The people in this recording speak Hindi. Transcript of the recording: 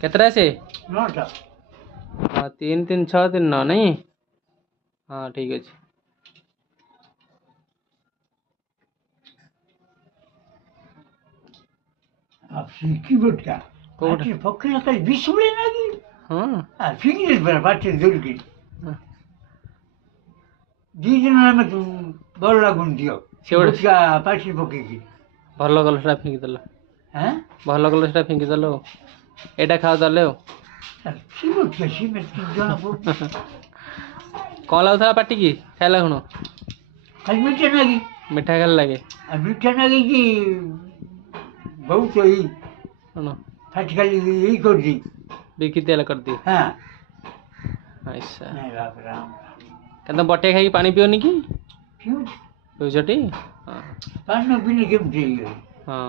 केतरा से 9टा। हाँ 3 3 6 3 9 नहीं। हाँ ठीक अच्छे। अब कीबोर्ड का कोड पार्टी पकड़ कर 20 उड़े लगी। हाँ फिंगर पर पार्टी दूर की हाँ। दी दिन में तुम बड़ लागुन दियो सेवड़ कीबोर्ड का पार्टी पकेगी ଭଲ କଲର୍ଟା ଫିଙ୍ଗିଦେଲ हैं ଭଲ କଲର୍ଟା ଫିଙ୍ଗିଦେଲ ଆଉ ଏଇଟା ଖାଅ ତାହେଲେ ଆଉ कीबोर्ड कैसी में की जाना पड़ କ'ଣ ଲାଗୁଥିଲା ପାଟିକି ଖାଇଲା ଖୁଣ कल मीठे लगी ମିଠା ଖାଲି ଲାଗେ मीठे लगी कि बहुत ही କ'ଣ फटकल यही कर दी। ବିକି ତେଲ କରିଦିଏ हाँ ଆଚ୍ଛା नहीं बाप राम କେତେ ବଟିଆ ଖାଇକି ପାଣି ପିଅନି କି क्यों ପିଉଛଟି ହଁ पानी पीने के चाहिए। ହଁ